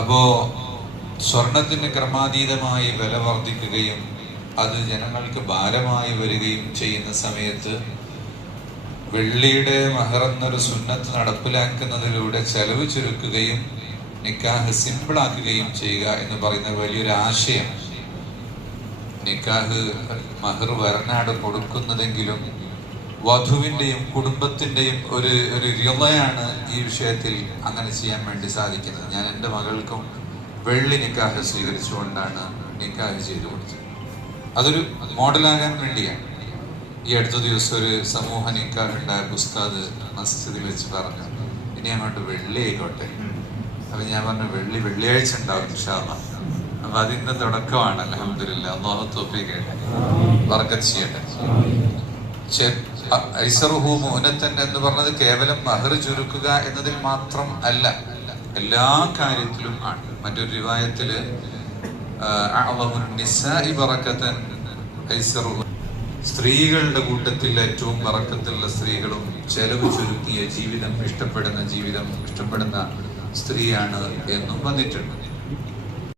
അപ്പോ സ്വർണത്തിന് ക്രമാതീതമായി വില വർദ്ധിക്കുകയും അത് ജനങ്ങൾക്ക് ഭാരമായി വരികയും ചെയ്യുന്ന സമയത്ത് വെള്ളിയുടെ മഹർ എന്നൊരു സുന്നത്ത് നടപ്പിലാക്കുന്നതിലൂടെ ചെലവ് ചുരുക്കുകയും നിക്കാഹ് സിമ്പിളാക്കുകയും ചെയ്യുക എന്ന് പറയുന്ന വലിയൊരു ആശയം. നിക്കാഹ് മഹർ വരനാട് കൊടുക്കുന്നതെങ്കിലും വധുവിന്റെയും കുടുംബത്തിന്റെയും ഒരു റിളയാണ് ഈ വിഷയത്തിൽ അങ്ങനെ ചെയ്യാൻ വേണ്ടി സാധിക്കുന്നത്. ഞാൻ എൻ്റെ മകൾക്കും വെള്ളി നിക്കാഹ് സ്വീകരിച്ചുകൊണ്ടാണ് നിക്കാഹ് ചെയ്തു കൊടുത്തത്. അതൊരു മോഡലാകാൻ വേണ്ടിയാണ്. ഈ അടുത്ത ദിവസം ഒരു സമൂഹ നിക്കാഹ് ഉണ്ടായ ഉസ്താദ് മസ്ജിദിൽ വെച്ച് പറഞ്ഞു, ഇനി അങ്ങോട്ട് വെള്ളി ആയിക്കോട്ടെ. അപ്പൊ ഞാൻ പറഞ്ഞു, വെള്ളിയാഴ്ച ഉണ്ടാവും ഇൻഷാ അല്ലാഹ്. അപ്പൊ അതിന്റെ തുടക്കമാണ്. അൽഹംദുലില്ലാഹ്, അല്ലാഹു തൗഫീഖ് ചെയ്യട്ടെ, ബർക്കത്ത് ചെയ്യട്ടെ. ഐസറുഹു മുഅനത്തൻ എന്ന് പറഞ്ഞത് കേവലം മഹർ ചുരുക്കുക എന്നതിൽ മാത്രം അല്ല, എല്ലാ കാര്യത്തിലും ആണ്. മറ്റൊരു റിവായത്തില് സ്ത്രീകളുടെ കൂട്ടത്തിൽ ഏറ്റവും ബറക്കത്തുള്ള സ്ത്രീകളും ചെലവ് ചുരുക്കിയ ജീവിതം ഇഷ്ടപ്പെടുന്ന സ്ത്രീയാണ് എന്നും വന്നിട്ടുണ്ട്.